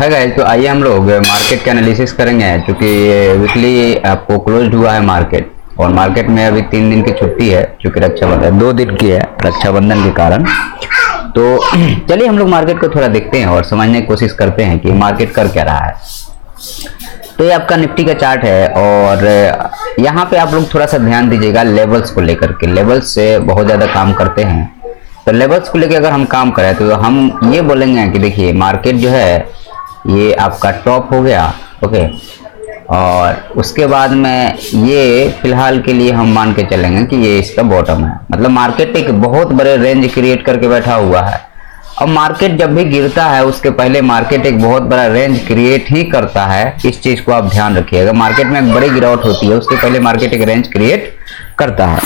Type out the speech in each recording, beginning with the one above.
है गाइस, तो आइए हम लोग मार्केट का एनालिसिस करेंगे। क्योंकि वीकली आपको क्लोज हुआ है मार्केट, और मार्केट में अभी 3 दिन की छुट्टी है, चूँकि रक्षाबंधन 2 दिन की है रक्षाबंधन के कारण। तो चलिए हम लोग मार्केट को थोड़ा देखते हैं और समझने की कोशिश करते हैं कि मार्केट कर क्या रहा है। तो ये आपका निफ्टी का चार्ट है, और यहाँ पे आप लोग थोड़ा सा ध्यान दीजिएगा लेवल्स को लेकर के। लेवल्स से बहुत ज़्यादा काम करते हैं, तो लेवल्स को लेकर अगर हम काम करें तो हम ये बोलेंगे कि देखिए मार्केट जो है ये आपका टॉप हो गया, ओके, और उसके बाद में ये फिलहाल के लिए हम मान के चलेंगे कि ये इसका बॉटम है। मतलब मार्केट एक बहुत बड़े रेंज क्रिएट करके बैठा हुआ है। अब मार्केट जब भी गिरता है उसके पहले मार्केट एक बहुत बड़ा रेंज क्रिएट ही करता है, इस चीज को आप ध्यान रखिएगा। मार्केट में एक बड़ी गिरावट होती है उसके पहले मार्केट एक रेंज क्रिएट करता है।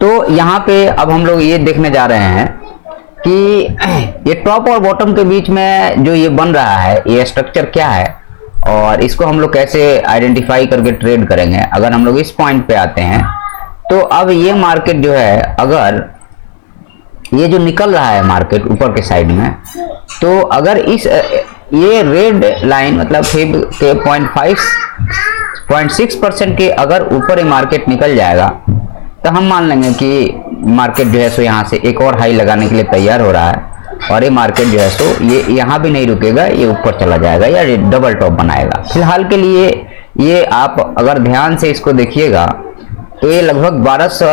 तो यहाँ पे अब हम लोग ये देखने जा रहे हैं कि ये टॉप और बॉटम के बीच में जो ये बन रहा है ये स्ट्रक्चर क्या है, और इसको हम लोग कैसे आइडेंटिफाई करके ट्रेड करेंगे। अगर हम लोग इस पॉइंट पे आते हैं तो अब ये मार्केट जो है, अगर ये जो निकल रहा है मार्केट ऊपर के साइड में, तो अगर इस ये रेड लाइन मतलब 0.6% के अगर ऊपर ये मार्केट निकल जाएगा तो हम मान लेंगे कि मार्केट जो है सो यहाँ से एक और हाई लगाने के लिए तैयार हो रहा है, और ये मार्केट जो है सो ये यहाँ भी नहीं रुकेगा, ये ऊपर चला जाएगा या डबल टॉप बनाएगा। फिलहाल के लिए ये आप अगर ध्यान से इसको देखिएगा तो ये लगभग 1200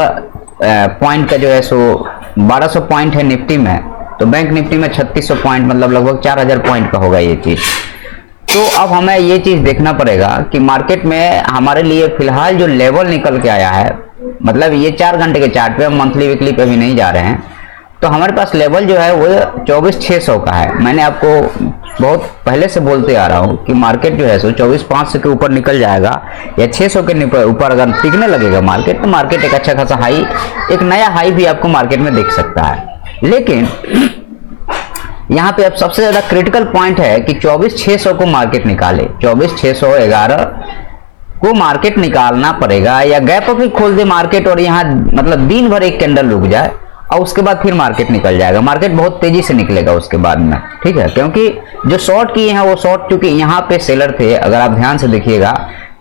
पॉइंट का जो है सो 1200 पॉइंट है निफ्टी में, तो बैंक निफ्टी में 3600 पॉइंट मतलब लगभग 4000 पॉइंट का होगा ये चीज़। तो अब हमें ये चीज़ देखना पड़ेगा कि मार्केट में हमारे लिए फिलहाल जो लेवल निकल के आया है, मतलब ये 4 घंटे के चार्ट पे, हम मंथली वीकली पे भी नहीं जा रहे हैं, तो हमारे पास लेवल जो है वो 24,600 का है। मैंने आपको बहुत पहले से बोलते आ रहा हूँ कि मार्केट जो है सो 24,500 के ऊपर निकल जाएगा या 600 के ऊपर अगर टिकने लगेगा मार्केट, तो मार्केट एक अच्छा खासा हाई, एक नया हाई भी आपको मार्केट में दिख सकता है। लेकिन यहाँ पे अब सबसे ज्यादा क्रिटिकल पॉइंट है कि 24,600 को मार्केट निकाले, 24,611 को मार्केट निकालना पड़ेगा, या गैप अप ही खोल दे मार्केट और यहाँ मतलब दिन भर एक कैंडल रुक जाए और उसके बाद फिर मार्केट निकल जाएगा। मार्केट बहुत तेजी से निकलेगा उसके बाद में, ठीक है, क्योंकि जो शॉर्ट किए हैं वो शॉर्ट, चूंकि यहाँ पे सेलर थे, अगर आप ध्यान से देखिएगा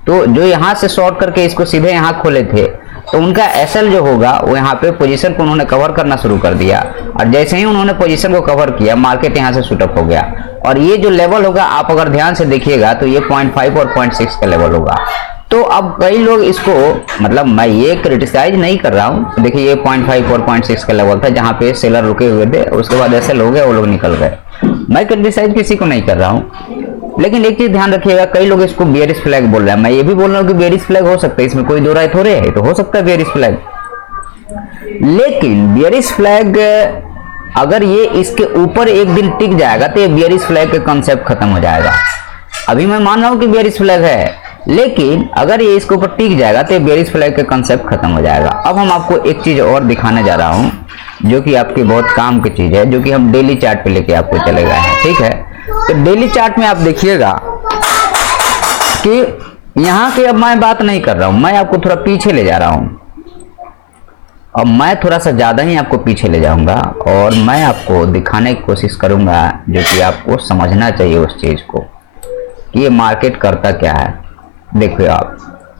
तो जो यहाँ से शॉर्ट करके इसको सीधे यहाँ खोले थे, तो उनका एसएल जो होगा वो यहाँ पे पोजीशन को उन्होंने कवर करना शुरू कर दिया, और जैसे ही उन्होंने पोजीशन को कवर किया मार्केट यहाँ से शूट अप हो गया। और ये जो लेवल होगा आप अगर ध्यान से देखिएगा तो ये 0.5 और 0.6 का लेवल होगा। तो अब कई लोग इसको, मतलब मैं ये क्रिटिसाइज नहीं कर रहा हूँ, देखिए ये 0.5 और 0.6 का लेवल था जहाँ पे सेलर रुके हुए थे, उसके बाद एसएल हो गया, वो लोग निकल गए। मैं क्रिटिसाइज किसी को नहीं कर रहा हूँ, लेकिन एक चीज ध्यान रखिएगा, कई लोग इसको बेयरिश फ्लैग बोल रहे हैं। मैं ये भी बोल रहा हूँ कि बेयरिश फ्लैग हो सकता है, इसमें कोई दो राय थोड़े है, तो हो सकता है बेयरिश फ्लैग। लेकिन बेयरिश फ्लैग अगर ये इसके ऊपर एक दिन टिक जाएगा तो ये बेयरिश फ्लैग का कंसेप्ट खत्म हो जाएगा। अभी मैं मान रहा हूँ कि बेयरिश फ्लैग है, लेकिन अगर ये इसके ऊपर टिक जाएगा तो बेयरिश फ्लैग का कंसेप्ट खत्म हो जाएगा। अब हम आपको एक चीज और दिखाने जा रहा हूँ जो कि आपकी बहुत काम की चीज है, जो कि हम डेली चार्ट पे लेके आपको चले गए हैं, ठीक है। तो डेली चार्ट में आप देखिएगा कि यहाँ की अब मैं बात नहीं कर रहा हूँ, मैं आपको थोड़ा पीछे ले जा रहा हूँ। अब मैं थोड़ा सा ज़्यादा ही आपको पीछे ले जाऊंगा और मैं आपको दिखाने की कोशिश करूंगा जो कि आपको समझना चाहिए उस चीज़ को कि ये मार्केट करता क्या है। देखिए आप,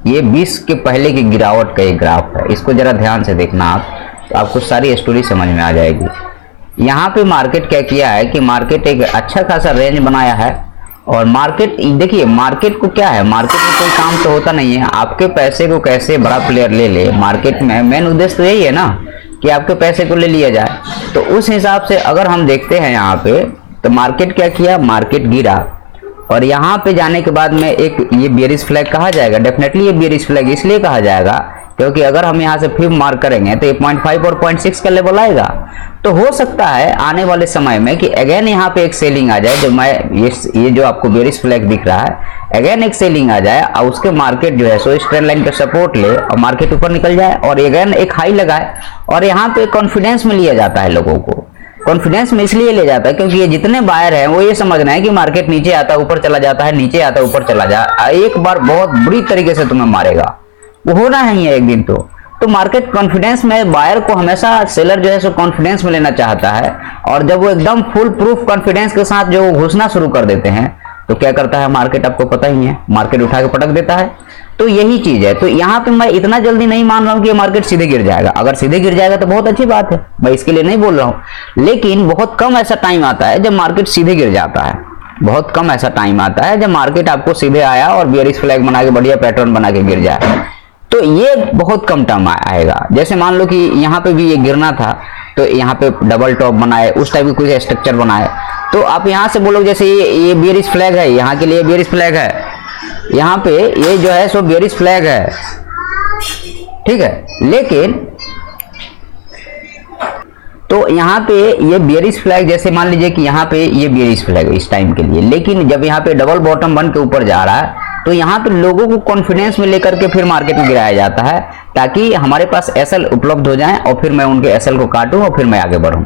ये 20 के पहले की गिरावट का एक ग्राफ है, इसको ज़रा ध्यान से देखना आप, तो आपको सारी स्टोरी समझ में आ जाएगी। यहाँ पे मार्केट क्या किया है कि मार्केट एक अच्छा खासा रेंज बनाया है, और मार्केट देखिए, मार्केट को क्या है, मार्केट में कोई काम तो होता नहीं है, आपके पैसे को कैसे बड़ा प्लेयर ले ले। मार्केट में मेन उद्देश्य तो यही है ना कि आपके पैसे को ले लिया जाए। तो उस हिसाब से अगर हम देखते हैं यहाँ पे, तो मार्केट क्या किया, मार्केट गिरा, और यहाँ पे जाने के बाद में एक ये बेयरिश फ्लैग कहा जाएगा। डेफिनेटली ये बेयरिश फ्लैग इसलिए कहा जाएगा क्योंकि अगर हम यहाँ से फिर मार्क करेंगे तो ये 0.5 और 0.6 का लेवल आएगा। तो हो सकता है आने वाले समय में कि अगेन यहाँ पे एक सेलिंग आ जाए, जो मैं ये जो आपको बेयरिश फ्लैग दिख रहा है, अगेन एक सेलिंग आ जाए और उसके मार्केट जो है सो इस ट्रेंड लाइन का सपोर्ट ले और मार्केट ऊपर निकल जाए और अगेन एक हाई लगाए। और यहाँ पे कॉन्फिडेंस में लिया जाता है, लोगों को कॉन्फिडेंस में इसलिए ले जाता है क्योंकि ये जितने बायर हैं वो ये समझना है कि मार्केट नीचे आता है ऊपर चला जाता है, नीचे आता है ऊपर चला जाए, एक बार बहुत बुरी तरीके से तुम्हें मारेगा, वो होना है एक दिन। तो मार्केट कॉन्फिडेंस में, बायर को हमेशा सेलर जो है सो कॉन्फिडेंस में लेना चाहता है, और जब वो एकदम फुल प्रूफ कॉन्फिडेंस के साथ जो घुसना शुरू कर देते हैं तो क्या करता है मार्केट, आपको पता ही है, मार्केट उठा के पटक देता है। तो यही चीज है। तो यहाँ पे मैं इतना जल्दी नहीं मान रहा हूँ कि ये मार्केट सीधे गिर जाएगा। अगर सीधे गिर जाएगा तो बहुत अच्छी बात है, मैं इसके लिए नहीं बोल रहा हूँ, लेकिन बहुत कम ऐसा टाइम आता है जब मार्केट सीधे गिर जाता है। बहुत कम ऐसा टाइम आता है जब मार्केट आपको सीधे आया और बेयरिश फ्लैग बना के बढ़िया पैटर्न बना के गिर जाए। तो ये बहुत कम टाइम आएगा। जैसे मान लो कि यहाँ पे भी ये गिरना था, तो यहाँ पे डबल टॉप बनाए, उस टाइप की कोई स्ट्रक्चर बनाए, तो आप यहाँ से बोलोगे जैसे ये बेयरिश फ्लैग है, यहाँ के लिए बेयरिश फ्लैग है, यहाँ पे ये जो है सो बेयरिश फ्लैग है, ठीक है। लेकिन तो यहाँ पे ये बेयरिश फ्लैग, जैसे मान लीजिए कि यहाँ पे ये बेयरिश फ्लैग है इस टाइम के लिए, लेकिन जब यहाँ पे डबल बॉटम बन के ऊपर जा रहा है, तो यहाँ पे लोगों को कॉन्फिडेंस में लेकर के फिर मार्केट में गिराया जाता है, ताकि हमारे पास एसएल उपलब्ध हो जाए और फिर मैं उनके एसएल को काटूं और फिर मैं आगे बढ़ूं।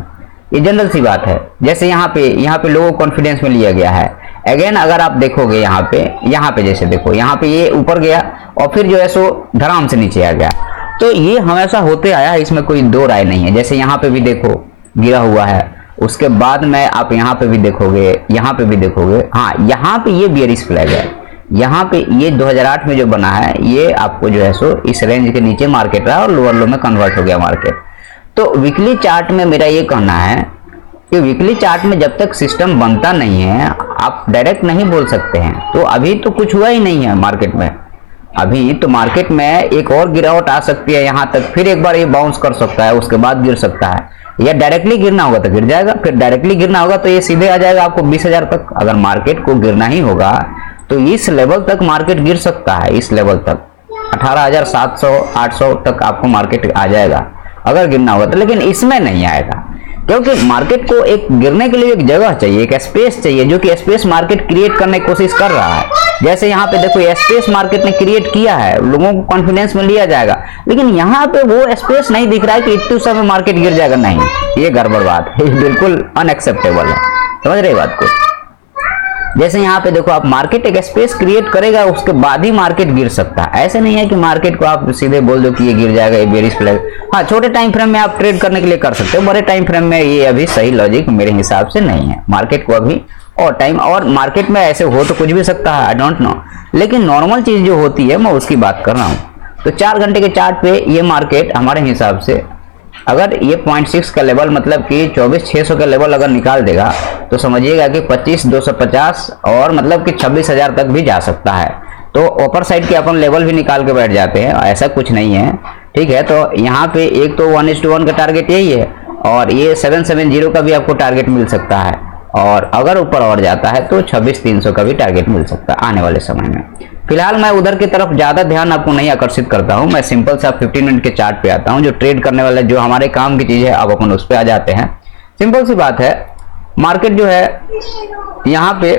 ये जनरल सी बात है। जैसे यहाँ पे लोगों को कॉन्फिडेंस में लिया गया है। अगेन अगर आप देखोगे यहाँ पे जैसे देखो, यहाँ पे ये ऊपर गया और फिर जो है सो धड़ाम से नीचे आ गया। तो ये हमेशा होते आया है, इसमें कोई दो राय नहीं है। जैसे यहाँ पे भी देखो गिरा हुआ है, उसके बाद में आप यहाँ पे भी देखोगे, यहाँ पे भी देखोगे, हाँ यहाँ पे ये बेयरिश फ्लैग है, यहाँ पे ये 2008 में जो बना है, ये आपको जो है सो इस रेंज के नीचे मार्केट रहा और लोअर लो में कन्वर्ट हो गया मार्केट। तो वीकली चार्ट में मेरा ये कहना है कि वीकली चार्ट में जब तक सिस्टम बनता नहीं है आप डायरेक्ट नहीं बोल सकते हैं। तो अभी तो कुछ हुआ ही नहीं है मार्केट में, अभी तो मार्केट में एक और गिरावट आ सकती है यहाँ तक, फिर एक बार ये बाउंस कर सकता है, उसके बाद गिर सकता है, या डायरेक्टली गिरना होगा तो गिर जाएगा, फिर डायरेक्टली गिरना होगा तो ये सीधे आ जाएगा आपको 20,000 तक। अगर मार्केट को गिरना ही होगा तो इस लेवल तक मार्केट गिर सकता है, इस लेवल तक 18,700 800 तक आपको मार्केट आ जाएगा अगर गिरना होगा तो। लेकिन इसमें नहीं आएगा, क्योंकि मार्केट को एक गिरने के लिए एक जगह चाहिए, एक स्पेस चाहिए, जो कि स्पेस मार्केट क्रिएट करने की कोशिश कर रहा है। जैसे यहाँ पे देखो स्पेस मार्केट ने क्रिएट किया है, लोगों को कॉन्फिडेंस में लिया जाएगा, लेकिन यहाँ पे वो स्पेस नहीं दिख रहा है कि इतने समय मार्केट गिर जाएगा। नहीं, ये गड़बड़ बात है, बिल्कुल अनएक्सेप्टेबल है। समझ रहे बात को? जैसे यहाँ पे देखो आप मार्केट एक स्पेस क्रिएट करेगा, उसके बाद ही मार्केट गिर सकता है। ऐसे नहीं है कि मार्केट को आप सीधे बोल दो कि ये गिर जाएगा, ये बेयरिश फ्लैग। हाँ, छोटे टाइम फ्रेम में आप ट्रेड करने के लिए कर सकते हो, बड़े टाइम फ्रेम में ये अभी सही लॉजिक मेरे हिसाब से नहीं है। मार्केट को अभी और टाइम, और मार्केट में ऐसे हो तो कुछ भी सकता है, आई डोंट नो, लेकिन नॉर्मल चीज जो होती है मैं उसकी बात कर रहा हूँ। तो 4 घंटे के चार्ट पे ये मार्केट हमारे हिसाब से अगर ये 0.6 का लेवल, मतलब कि 24,600 का लेवल अगर निकाल देगा तो समझिएगा कि 25,250 और मतलब कि 26,000 तक भी जा सकता है। तो ऊपर साइड के अपन लेवल भी निकाल के बैठ जाते हैं, ऐसा कुछ नहीं है, ठीक है। तो यहाँ पे एक तो 1:1 का टारगेट यही है, और ये 770 का भी आपको टारगेट मिल सकता है, और अगर ऊपर और जाता है तो 26,300 का भी टारगेट मिल सकता है आने वाले समय में। फिलहाल मैं उधर की तरफ ज्यादा ध्यान आपको नहीं आकर्षित करता हूं, मैं सिंपल सा 15 मिनट के चार्ट पे आता हूं, जो ट्रेड करने वाले जो हमारे काम की चीज है अब अपन उस पे आ जाते हैं। सिंपल सी बात है, मार्केट जो है यहाँ पे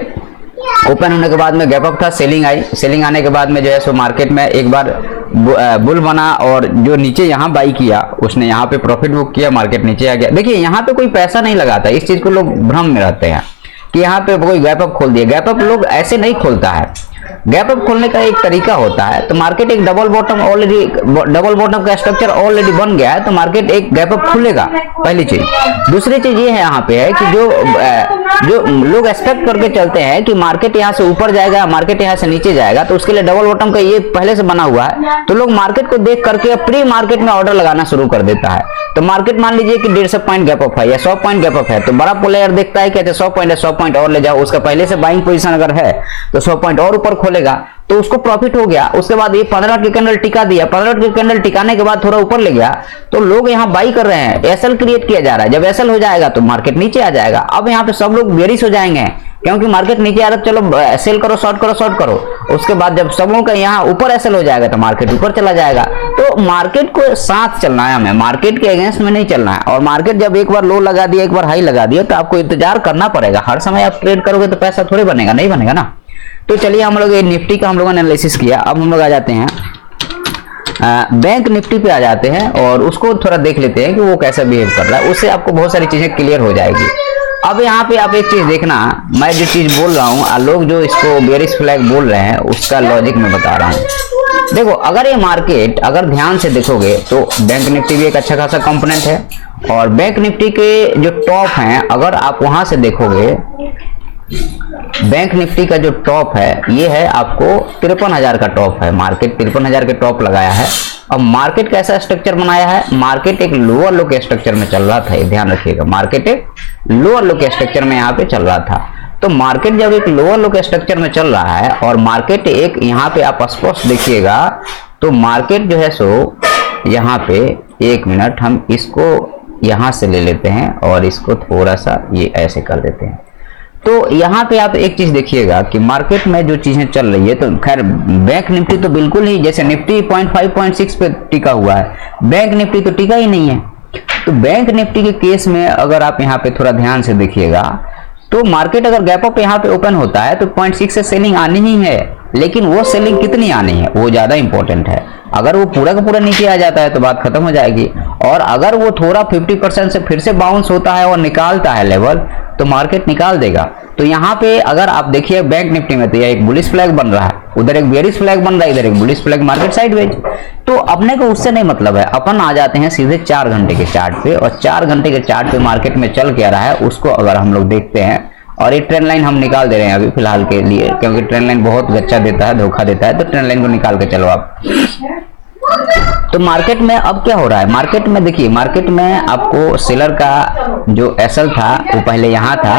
ओपन होने के बाद में गैप अप था, सेलिंग आई, सेलिंग आने के बाद में जो है सो मार्केट में एक बार बुल बना, और जो नीचे यहाँ बाई किया उसने यहाँ पे प्रॉफिट बुक किया, मार्केट नीचे आ गया। देखिए यहाँ पे कोई पैसा नहीं लगाता, इस चीज को लोग भ्रम में रहते हैं कि यहाँ पे कोई गैप अप खोल दिया। गैप अप लोग ऐसे नहीं खोलता है, गैप अप खोलने का एक तरीका होता है। तो मार्केट एक डबल बॉटम का स्ट्रक्चर ऑलरेडी बन गया है, तो मार्केट एक गैप अप खुलेगा, पहली चीज। दूसरी चीज ये है यहाँ पे है कि जो लोग एक्सपेक्ट करके चलते हैं कि मार्केट यहाँ से ऊपर जाएगा, मार्केट यहाँ से नीचे जाएगा, तो उसके लिए डबल बॉटम का ये पहले से बना हुआ है, तो लोग मार्केट को देख करके प्री मार्केट में ऑर्डर लगाना शुरू कर देता है। तो मार्केट मान लीजिए कि 150 पॉइंट गैप अप है या 100 पॉइंट गैप अप है, तो बड़ा प्लेयर देखता है कि 100 पॉइंट है, 100 पॉइंट और ले जाओ, उसका पहले से बाइंग पोजीशन अगर है तो 100 पॉइंट और ऊपर खोलेगा तो उसको प्रॉफिट हो गया। उसके बाद ये 15 के कैंडल टिका दिया, 15 के कैंडल टिकाने के बाद थोड़ा ऊपर ले गया, तो लोग यहाँ बाई कर रहे हैं, एसएल क्रिएट किया जा रहा है। जब एसएल हो जाएगा तो मार्केट नीचे आ जाएगा। अब यहाँ पे सब लोग बेरिश हो जाएंगे, क्योंकि मार्केट नीचे आ रहा है, चलो सेल करो, शॉर्ट करो, शॉर्ट करो। उसके बाद जब सब लोग का यहाँ ऊपर एसएल हो जाएगा तो मार्केट ऊपर चला जाएगा। तो मार्केट को साथ चलना है, हमें मार्केट के अगेंस्ट में नहीं चलना है। और मार्केट जब एक बार लो लगा दिया, एक बार हाई लगा दिया, तो आपको इंतजार करना पड़ेगा। हर समय आप ट्रेड करोगे तो पैसा थोड़े बनेगा, नहीं बनेगा ना। तो चलिए हम लोग ये निफ्टी का हम लोगों ने एनालिसिस किया। अब हम लोग आ जाते हैं बैंक निफ्टी पे आ जाते हैं, और उसको थोड़ा देख लेते हैं कि वो कैसा बिहेव कर रहा है। उससे आपको बहुत सारी चीजें क्लियर हो जाएगी। अब यहाँ पे आप एक चीज देखना, मैं जो चीज बोल रहा हूँ, लोग जो इसको बेयरिश फ्लैग बोल रहे हैं, उसका लॉजिक मैं बता रहा हूँ। देखो, अगर ये मार्केट अगर ध्यान से देखोगे तो बैंक निफ्टी भी एक अच्छा खासा कंपोनेंट है, और बैंक निफ्टी के जो टॉप हैं अगर आप वहां से देखोगे बैंक निफ्टी का जो टॉप है ये है आपको 53,000 का टॉप है, मार्केट 53,000 के टॉप लगाया है। अब मार्केट कैसा स्ट्रक्चर बनाया है, मार्केट एक लोअर लो के स्ट्रक्चर में चल रहा था, ध्यान रखिएगा, मार्केट एक लोअर लो के स्ट्रक्चर में यहाँ पे चल रहा था। तो मार्केट जब एक लोअर लो के स्ट्रक्चर में चल रहा है और मार्केट एक यहाँ पे आप स्पष्ट देखिएगा तो मार्केट जो है सो यहाँ पे, एक मिनट हम इसको यहाँ से ले लेते हैं और इसको थोड़ा सा ये ऐसे कर देते हैं। तो यहाँ पे आप एक चीज देखिएगा कि मार्केट में जो चीजें चल रही है, तो खैर बैंक निफ्टी तो बिल्कुल ही, जैसे निफ्टी 0.5 0.6 पे टिका हुआ है, बैंक निफ्टी तो टिका ही नहीं है। तो बैंक निफ्टी के केस में अगर आप यहाँ पे थोड़ा ध्यान से देखिएगा तो मार्केट अगर गैप अप यहाँ पे ओपन होता है तो 0.6 से सेलिंग आनी ही है, लेकिन वो सेलिंग कितनी आनी है वो ज्यादा इंपॉर्टेंट है। अगर वो पूरा का पूरा नीचे आ जाता है तो बात खत्म हो जाएगी, और अगर वो थोड़ा 50% से फिर से बाउंस होता है और निकालता है लेवल तो मार्केट निकाल देगा। तो यहाँ पे अगर आप देखिए बैंक निफ्टी में तो यह एक बुलिश फ्लैग बन रहा है, उधर एक बेरिश फ्लैग बन रहा है, इधर एक बुलिश फ्लैग, मार्केट साइडवेज। तो अपने को उससे नहीं मतलब है, अपन आ जाते हैं सीधे 4 घंटे के चार्ट पे, और 4 घंटे के चार्ट पे मार्केट में चल क्या रहा है उसको अगर हम लोग देखते हैं, और ये ट्रेंड लाइन हम निकाल दे रहे हैं अभी फिलहाल के लिए, क्योंकि ट्रेंड लाइन बहुत गच्चा देता है, धोखा देता है, तो ट्रेंड लाइन को निकाल के चलो आप। तो मार्केट में अब क्या हो रहा है, मार्केट में देखिए, मार्केट में आपको सेलर का जो एसएल था वो पहले यहाँ था,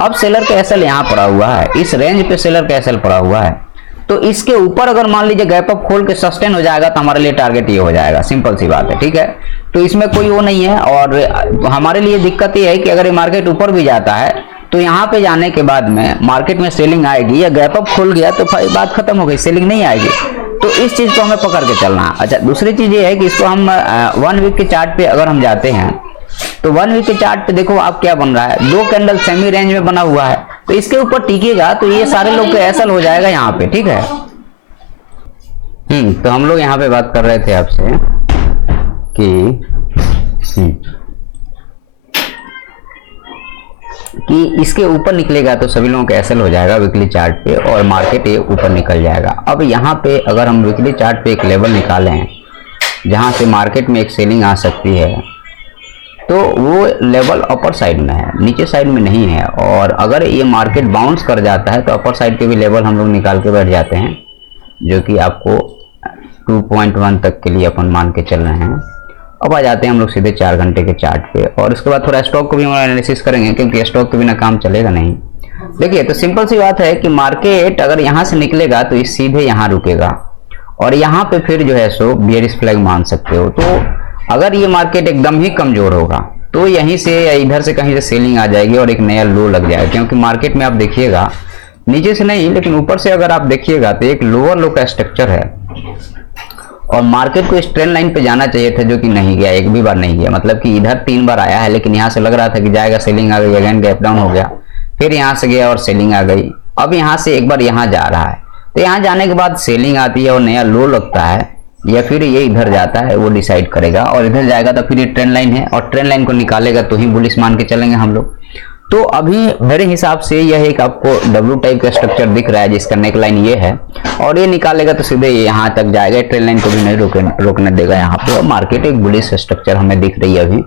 अब सेलर का एसएल यहाँ पड़ा हुआ है, इस रेंज पे सेलर का एसएल पड़ा हुआ है। तो इसके ऊपर अगर मान लीजिए गैप अप खोल के सस्टेन हो जाएगा तो हमारे लिए टारगेट ये हो जाएगा, सिंपल सी बात है, ठीक है। तो इसमें कोई वो नहीं है, और हमारे लिए दिक्कत ये है कि अगर ये मार्केट ऊपर भी जाता है तो यहाँ पे जाने के बाद में मार्केट में सेलिंग आएगी, या गैप अप खुल गया तो बात खत्म हो गई, सेलिंग नहीं आएगी। तो इस चीज को हमें पकड़ के चलना है। अच्छा, दूसरी चीज ये है कि इसको हम 1 वीक के चार्ट पे अगर हम जाते हैं तो 1 वीक के चार्ट पे देखो आप क्या बन रहा है, 2 कैंडल सेमी रेंज में बना हुआ है, तो इसके ऊपर टिकेगा तो ये सारे लोग का एसएल हो जाएगा यहाँ पे, ठीक है। तो हम लोग यहाँ पे बात कर रहे थे आपसे कि इसके ऊपर निकलेगा तो सभी लोगों का एसएल हो जाएगा वीकली चार्ट पे, और मार्केट ये ऊपर निकल जाएगा। अब यहाँ पे अगर हम वीकली चार्ट पे एक लेवल निकालें जहाँ से मार्केट में एक सेलिंग आ सकती है, तो वो लेवल अपर साइड में है, नीचे साइड में नहीं है। और अगर ये मार्केट बाउंस कर जाता है तो अपर साइड के भी लेवल हम लोग निकाल के बैठ जाते हैं, जो कि आपको 2.1 तक के लिए अपन मान के चल रहे हैं। अब आ जाते हैं हम लोग सीधे 4 घंटे के चार्ट पे, और उसके बाद थोड़ा स्टॉक को भी हम एनालिसिस करेंगे, क्योंकि स्टॉक के बिना काम चलेगा नहीं। देखिए, तो सिंपल सी बात है कि मार्केट अगर यहाँ से निकलेगा तो इस सीधे यहाँ रुकेगा, और यहाँ पे फिर जो है सो बेयरिश फ्लैग मान सकते हो। तो अगर ये मार्केट एकदम ही कमजोर होगा तो यहीं से या इधर से कहीं से सेलिंग आ जाएगी और एक नया लो लग जाएगा, क्योंकि मार्केट में आप देखिएगा नीचे से नहीं लेकिन ऊपर से अगर आप देखिएगा तो एक लोअर लो का स्ट्रक्चर है, और मार्केट को इस ट्रेंड लाइन पे जाना चाहिए था, जो कि नहीं गया, एक भी बार नहीं गया। मतलब कि इधर 3 बार आया है, लेकिन यहाँ से लग रहा था कि जाएगा, सेलिंग आ गई, अगेन गैप डाउन हो गया, फिर यहाँ से गया और सेलिंग आ गई। अब यहाँ से एक बार यहाँ जा रहा है, तो यहाँ जाने के बाद सेलिंग आती है और नया लो लगता है, या फिर ये इधर जाता है, वो डिसाइड करेगा। और इधर जाएगा तो फिर ये ट्रेंड लाइन है, और ट्रेंड लाइन को निकालेगा तो ही बुलिश मान के चलेंगे हम लोग। तो अभी मेरे हिसाब से यह एक आपको डब्ल्यू टाइप का स्ट्रक्चर दिख रहा है, जिसका नेक लाइन ये है, और ये निकालेगा तो सीधे यहाँ तक जाएगा, ट्रेंड लाइन को भी नहीं रोकने देगा यहाँ पे। और मार्केट एक बुलिश स्ट्रक्चर हमें दिख रही है अभी,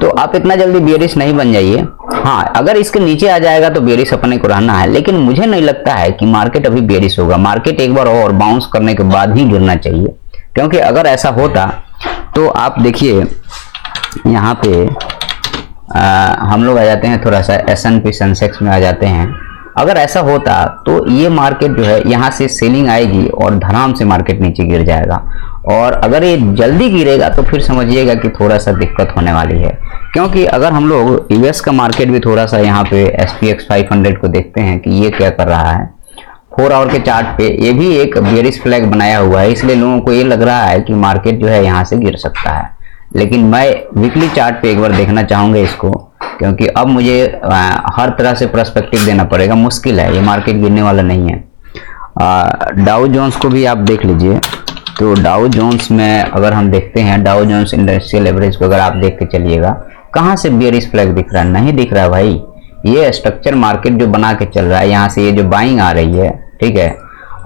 तो आप इतना जल्दी बेयरिश नहीं बन जाइए। हाँ, अगर इसके नीचे आ जाएगा तो बेयरिश अपने को रहना है, लेकिन मुझे नहीं लगता है कि मार्केट अभी बेयरिश होगा। मार्केट एक बार और बाउंस करने के बाद ही गिरना चाहिए, क्योंकि अगर ऐसा होता तो आप देखिए यहाँ पे हम लोग आ जाते हैं थोड़ा सा S&P सेंसेक्स में आ जाते हैं। अगर ऐसा होता तो ये मार्केट जो है यहाँ से सेलिंग आएगी और धड़ाम से मार्केट नीचे गिर जाएगा, और अगर ये जल्दी गिरेगा तो फिर समझिएगा कि थोड़ा सा दिक्कत होने वाली है। क्योंकि अगर हम लोग यूएस का मार्केट भी थोड़ा सा यहाँ पे SPX 500 को देखते हैं कि ये क्या कर रहा है, 4 आवर के चार्ट पे ये भी एक बेयरिश फ्लैग बनाया हुआ है, इसलिए लोगों को ये लग रहा है कि मार्केट जो है यहाँ से गिर सकता है। लेकिन मैं वीकली चार्ट पे एक बार देखना चाहूँगा इसको, क्योंकि अब मुझे हर तरह से पर्सपेक्टिव देना पड़ेगा, मुश्किल है, ये मार्केट गिरने वाला नहीं है। डाउ जोन्स को भी आप देख लीजिए, तो डाउ जोन्स में अगर हम देखते हैं, डाउ जोन्स इंडस्ट्रियल एवरेज को अगर आप देख के चलिएगा, कहाँ से बेयरिश फ्लैग दिख रहा है, नहीं दिख रहा है भाई। ये स्ट्रक्चर मार्केट जो बना के चल रहा है, यहाँ से ये जो बाइंग आ रही है, ठीक है,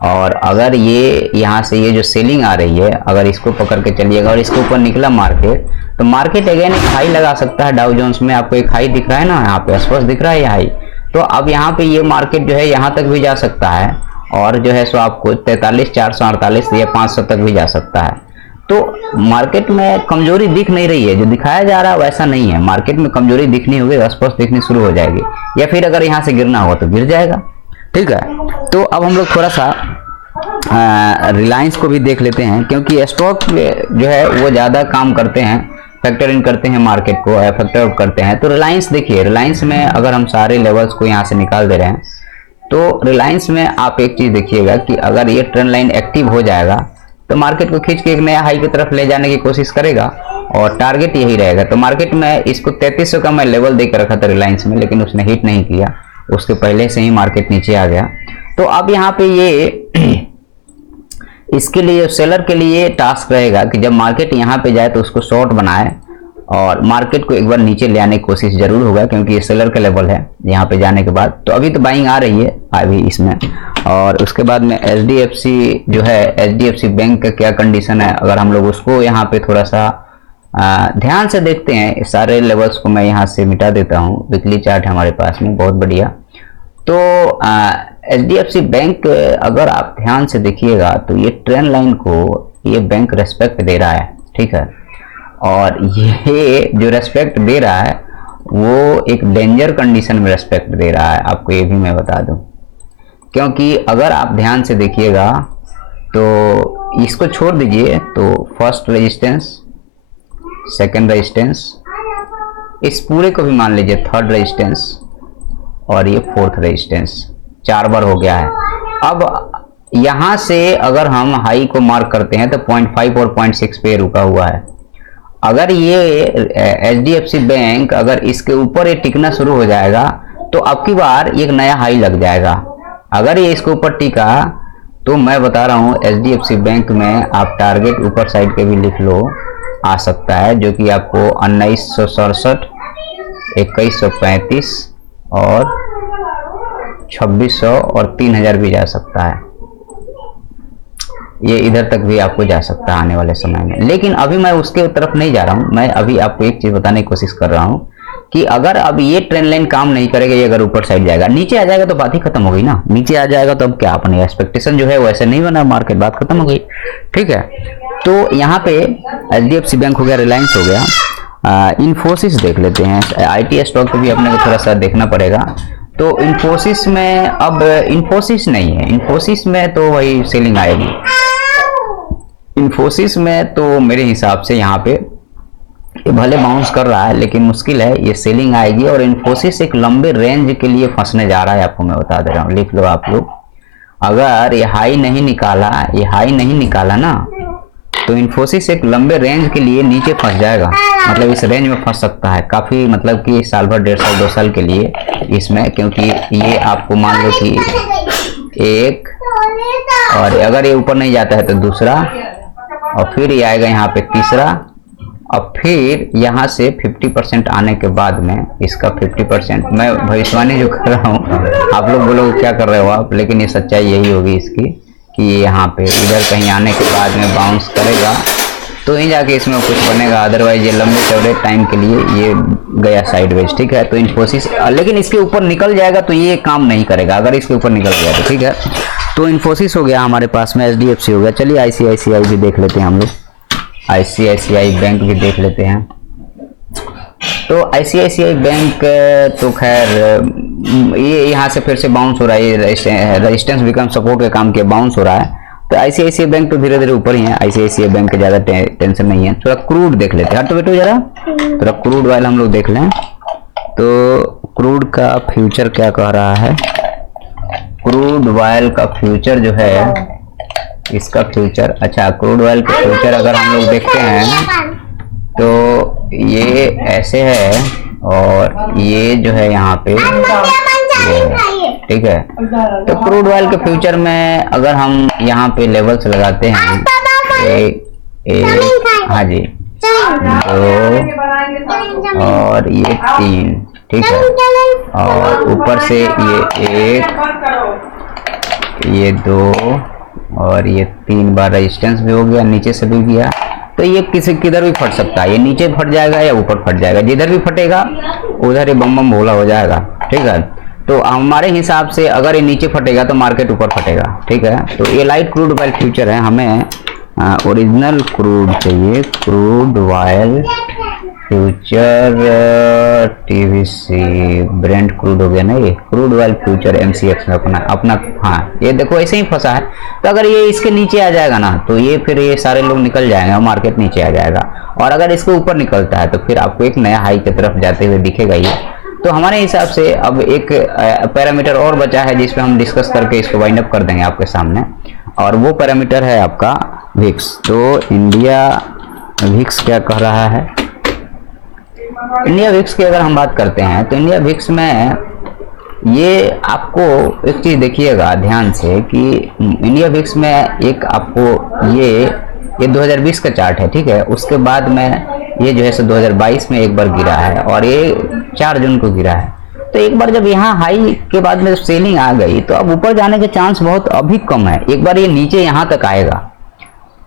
और अगर ये यहाँ से ये जो सेलिंग आ रही है, अगर इसको पकड़ के चलिएगा और इसके ऊपर निकला मार्केट, तो मार्केट अगेन एक हाई लगा सकता है। डाउ जोन्स में आपको एक हाई दिख रहा है ना, यहाँ पे स्पष्ट दिख रहा है ये हाई, तो अब यहाँ पे ये मार्केट जो है यहाँ तक भी जा सकता है और जो है सो आपको 43,448 या 500 तक भी जा सकता है। तो मार्केट में कमजोरी दिख नहीं रही है, जो दिखाया जा रहा है वैसा नहीं है। मार्केट में कमजोरी दिखनी होगी, स्पष्ट दिखनी शुरू हो जाएगी, या फिर अगर यहाँ से गिरना होगा तो गिर जाएगा। ठीक है, तो अब हम लोग थोड़ा सा रिलायंस को भी देख लेते हैं, क्योंकि स्टॉक जो है वो ज़्यादा काम करते हैं, फैक्टर इन करते हैं मार्केट को, फैक्टर आउट करते हैं। तो रिलायंस देखिए, रिलायंस में अगर हम सारे लेवल्स को यहाँ से निकाल दे रहे हैं तो रिलायंस में आप एक चीज़ देखिएगा कि अगर ये ट्रेंड लाइन एक्टिव हो जाएगा तो मार्केट को खींच के एक नया हाई की तरफ ले जाने की कोशिश करेगा और टारगेट यही रहेगा। तो मार्केट में इसको 3300 का मैं लेवल दे के रखा था रिलायंस में, लेकिन उसने हिट नहीं किया, उसके पहले से ही मार्केट नीचे आ गया। तो अब यहाँ पे ये इसके लिए सेलर के लिए टास्क रहेगा कि जब मार्केट यहाँ पे जाए तो उसको शॉर्ट बनाए और मार्केट को एक बार नीचे ले आने की कोशिश जरूर होगा, क्योंकि ये सेलर का लेवल है यहाँ पे जाने के बाद। तो अभी तो बाइंग आ रही है अभी इसमें। और उसके बाद में HDFC जो है, HDFC बैंक का क्या कंडीशन है, अगर हम लोग उसको यहाँ पे थोड़ा सा ध्यान से देखते हैं, सारे लेवल्स को मैं यहाँ से मिटा देता हूँ। वीकली चार्ट हमारे पास में, बहुत बढ़िया। तो HDFC बैंक अगर आप ध्यान से देखिएगा तो ये ट्रेंड लाइन को ये बैंक रेस्पेक्ट दे रहा है। ठीक है, और ये जो रेस्पेक्ट दे रहा है वो एक डेंजर कंडीशन में रेस्पेक्ट दे रहा है, आपको ये भी मैं बता दूं। क्योंकि अगर आप ध्यान से देखिएगा तो इसको छोड़ दीजिए, तो फर्स्ट रेजिस्टेंस, सेकंड रेजिस्टेंस, इस पूरे को भी मान लीजिए थर्ड रेजिस्टेंस, और ये फोर्थ रेजिस्टेंस, 4 बार हो गया है। अब यहाँ से अगर हम हाई को मार्क करते हैं तो 0.5 और 0.6 पे रुका हुआ है। अगर ये HDFC बैंक अगर इसके ऊपर ये टिकना शुरू हो जाएगा तो अब की बार एक नया हाई लग जाएगा। अगर ये इसके ऊपर टिका तो मैं बता रहा हूँ HDFC बैंक में आप टारगेट ऊपर साइड के भी लिख लो, आ सकता है, जो कि आपको 1967, 2135 और 2600 और 3000 भी जा सकता है। ये इधर तक भी आपको जा सकता है आने वाले समय में। लेकिन अभी मैं उसके तरफ नहीं जा रहा हूँ, मैं अभी आपको एक चीज़ बताने की कोशिश कर रहा हूँ कि अगर अब ये ट्रेंड लाइन काम नहीं करेगा, ये अगर ऊपर साइड जाएगा, नीचे आ जाएगा तो बात ही खत्म हो गई ना। नीचे आ जाएगा तो अब क्या, अपनी एक्सपेक्टेशन जो है वैसे नहीं बना मार्केट, बात खत्म हो गई। ठीक है, तो यहाँ पे HDFC बैंक हो गया, रिलायंस हो गया। इन्फोसिस देख लेते हैं, IT स्टॉक को भी अपने को थोड़ा सा देखना पड़ेगा। तो इन्फोसिस में अब इन्फोसिस नहीं है, इन्फोसिस में तो वही सेलिंग आएगी। इन्फोसिस में तो मेरे हिसाब से यहाँ पे ये भले बाउंस कर रहा है लेकिन मुश्किल है, ये सेलिंग आएगी। और इन्फोसिस एक लंबे रेंज के लिए फंसने जा रहा है, आपको मैं बता दे रहा हूँ, लिख लो आप लोग। अगर ये हाई नहीं निकाला ना तो इन्फोसिस एक लंबे रेंज के लिए नीचे फंस जाएगा, मतलब इस रेंज में फंस सकता है काफ़ी, मतलब कि साल भर, 1.5 साल 2 साल के लिए इसमें। क्योंकि ये आपको मान लो कि एक, और अगर ये ऊपर नहीं जाता है तो दूसरा, और फिर ये आएगा यहाँ पे तीसरा, और फिर यहाँ से 50% आने के बाद में इसका 50%, मैं भविष्यवाणी जो कर रहा हूँ, आप लोग बोलोगे क्या कर रहे हो आप, लेकिन ये सच्चाई यही होगी इसकी कि यहाँ पे इधर कहीं आने के बाद में बाउंस करेगा तो ही जाके इसमें कुछ बनेगा, अदरवाइज ये लंबे चौड़े टाइम के लिए ये गया साइडवेज। ठीक है, तो इन्फोसिस, लेकिन इसके ऊपर निकल जाएगा तो ये काम नहीं करेगा, अगर इसके ऊपर निकल गया तो। ठीक है, तो इन्फोसिस हो गया हमारे पास में, HDFC हो गया। चलिए ICICI भी देख लेते हैं हम लोग, ICICI बैंक भी देख लेते हैं। तो ICICI बैंक तो खैर ये यहाँ से फिर से बाउंस हो रहा है, ये रेजिस्टेंस बिकम सपोर्ट का काम किया, बाउंस हो रहा है। तो ICICI बैंक तो धीरे धीरे ऊपर ही है, ICICI बैंक के ज़्यादा टेंशन नहीं है। थोड़ा क्रूड देख लेते हैं, हट तो बेटो जरा, थोड़ा क्रूड ऑयल हम लोग देख लें। तो क्रूड का फ्यूचर क्या कह रहा है, क्रूड ऑयल का फ्यूचर जो है, इसका फ्यूचर, अच्छा क्रूड ऑयल का फ्यूचर अगर हम लोग देखते हैं तो ये ऐसे है, और ये जो है यहाँ पे ये, ठीक है। तो क्रूड ऑयल के फ्यूचर में अगर हम यहाँ पे लेवल्स लगाते हैं, हाँ जी, 2 और ये 3, ठीक है, और ऊपर से ये 1, ये 2 और ये 3 बार रेजिस्टेंस भी हो गया, नीचे से भी गया। तो ये किधर भी फट सकता है, ये नीचे फट जाएगा या ऊपर फट जाएगा, जिधर भी फटेगा उधर ये बम बम भोला हो जाएगा। ठीक है, तो हमारे हिसाब से अगर ये नीचे फटेगा तो मार्केट ऊपर फटेगा, ठीक है। तो ये लाइट क्रूड ऑयल फ्यूचर है, हमें ओरिजिनल क्रूड चाहिए, crude oil future TVC Brent crude हो गया ना, ये क्रूड ऑयल फ्यूचर एमसीएक्स में अपना हाँ ये देखो ऐसे ही फंसा है। तो अगर ये इसके नीचे आ जाएगा ना तो ये फिर ये सारे लोग निकल जाएंगे और मार्केट नीचे आ जाएगा, और अगर इसके ऊपर निकलता है तो फिर आपको एक नया हाई की तरफ जाते हुए दिखेगा ये। तो हमारे हिसाब से अब एक पैरामीटर और बचा है जिस पे हम डिस्कस करके इसको वाइंड अप कर देंगे आपके सामने, और वो पैरामीटर है आपका विक्स। तो इंडिया विक्स क्या कह रहा है, इंडिया विक्स की अगर हम बात करते हैं तो इंडिया विक्स में ये आपको एक चीज देखिएगा ध्यान से कि इंडिया विक्स में एक आपको ये 2020 का चार्ट है, ठीक है। उसके बाद में ये जो है सो 2022 में एक बार गिरा है और ये 4 जून को गिरा है। तो एक बार जब यहाँ हाई के बाद में सेलिंग आ गई तो अब ऊपर जाने के चांस बहुत अभी कम है, एक बार ये नीचे यहाँ तक आएगा।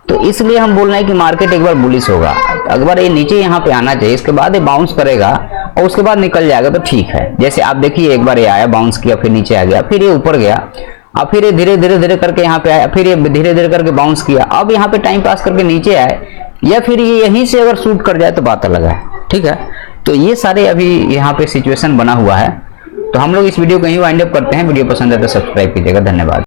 तो इसलिए हम बोल रहे हैं कि मार्केट एक बार बुलिश होगा, अगर ये नीचे यहाँ पे आना चाहिए, इसके बाद ये बाउंस करेगा और उसके बाद निकल जाएगा तो ठीक है। जैसे आप देखिए एक बार ये आया, बाउंस किया, फिर नीचे आ गया, फिर ये ऊपर गया, अब फिर ये धीरे धीरे करके यहाँ पे आया, फिर ये धीरे धीरे करके बाउंस किया, अब यहाँ पे टाइम पास करके नीचे आए, या फिर ये यहीं से अगर शूट कर जाए तो बात अलग है, ठीक है। तो ये सारे अभी यहाँ पे सिचुएशन बना हुआ है। तो हम लोग इस वीडियो को यहीं वाइंड अप करते हैं। वीडियो पसंद है तो सब्सक्राइब कीजिएगा। धन्यवाद।